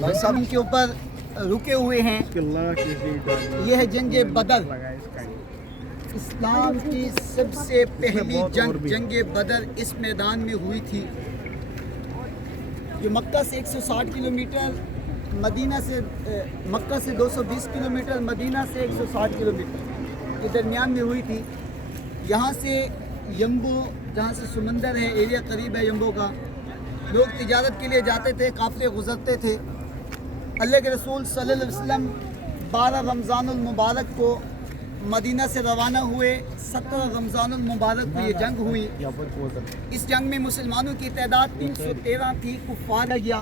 भाई साहब इनके ऊपर रुके हुए हैं। ये है जंग बदर, इस्लाम की सबसे पहली जंग बदर इस मैदान में हुई थी। ये मक्का से 160 किलोमीटर, मक्का से 220 किलोमीटर, मदीना से 160 किलोमीटर के दरमियान में हुई थी। यहाँ से यम्बो, जहाँ से समंदर है, एरिया करीब है यम्बो का, लोग तिजारत के लिए जाते थे, काफ़िले गुजरते थे। अल्लाह के रसूल सल्लल्लाहु अलैहि वसल्लम 12 रमज़ानुल मुबारक को मदीना से रवाना हुए। 17 रमज़ानुल मुबारक को ये जंग हुई। इस जंग में मुसलमानों की तादाद 313 थी। कुफ़ार गया,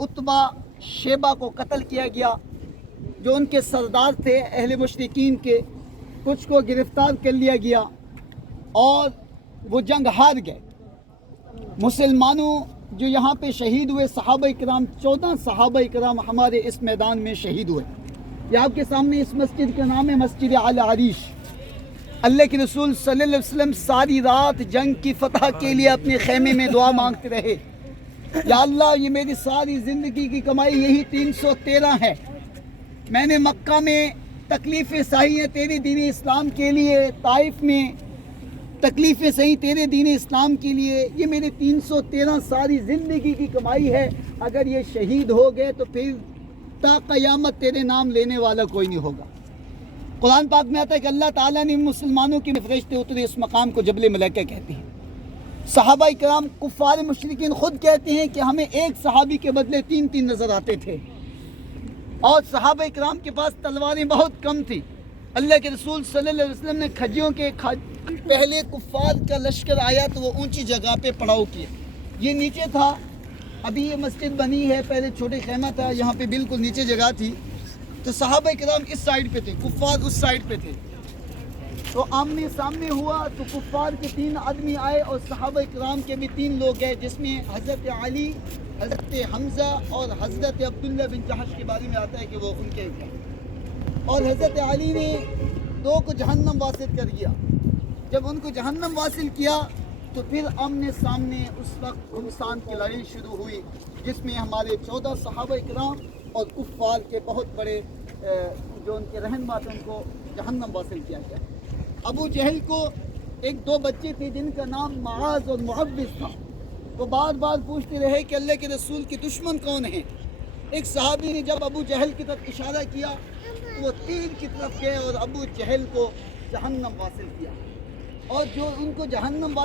उतबा शेबा को कत्ल किया गया, जो उनके सरदार थे अहले मुशरिकीन के। कुछ को गिरफ़्तार कर लिया गया और वो जंग हार गए। मुसलमानों जो यहाँ पे शहीद हुए सहाबा इकराम, 14 सहाबा इकराम हमारे इस मैदान में शहीद हुए। ये आपके सामने इस मस्जिद का नाम है मस्जिद अल आरिश। अल्लाह के रसूल सल्लल्लाहु अलैहि वसल्लम सारी रात जंग की फतह के लिए अपने खेमे में दुआ मांगते रहे, या अल्लाह ये मेरी सारी ज़िंदगी की कमाई यही 313 है। मैंने मक्का में तकलीफ़ें सही हैं तेरे दीन इस्लाम के लिए, ताइफ में तकलीफ़ें सही तेरे दीन इस्लाम के लिए, ये मेरे 313 सारी ज़िंदगी की कमाई है। अगर ये शहीद हो गए तो फिर ता क़यामत तेरे नाम लेने वाला कोई नहीं होगा। कुरान पाक में आता है कि अल्लाह ताला ने मुसलमानों के फरिश्ते उतरे, इस मकाम को जबल मलाइका कहते हैं। सहाबा इकराम कुफ़ार मुशरिकीन खुद कहते हैं कि हमें एक सहाबी के बदले 3 नज़र आते थे, और सहाबा इकराम के पास तलवारें बहुत कम थी। अल्लाह के रसूल सल्लल्लाहु अलैहि वसल्लम ने खजियों के पहले कुफ़ार का लश्कर आया तो वो ऊंची जगह पे पड़ाव किए। ये नीचे था, अभी ये मस्जिद बनी है, पहले छोटे खेमा था, यहाँ पे बिल्कुल नीचे जगह थी। तो सहाबा इकराम इस साइड पे थे, कुफ़ार उस साइड पे थे। तो आमने सामने हुआ तो कुफ़ार के 3 आदमी आए और सहाबा इकराम के भी 3 लोग गए, जिसमें हज़रत अली, हज़रत हमज़ा और हज़रत अब्दुल्ला बिन जहश के बारे में आता है कि वो उनके थे। और हज़रत अली ने 2 को जहन्नम वासिल कर दिया। जब उनको जहन्नम वासिल किया तो फिर आमने सामने उस वक्त घुमसान की लड़ाई शुरू हुई, जिसमें हमारे 14 सहाबा इकराम और कुफ़ार के बहुत बड़े जो उनके रहनुमा थे उनको जहन्नम वासिल किया गया। अबू जहल को 1-2 बच्चे थे जिनका नाम मुआज़ और मुअव्विज़ था। वो बार बार पूछते रहे कि अल्लाह के रसूल के दुश्मन कौन हैं। एक सहाबी ने जब अबू जहल की तरफ इशारा किया तो वो तीर की तरफ गए और अबू जहल को जहन्नम वासिल किया। और जो उनको जहन्नम वासिल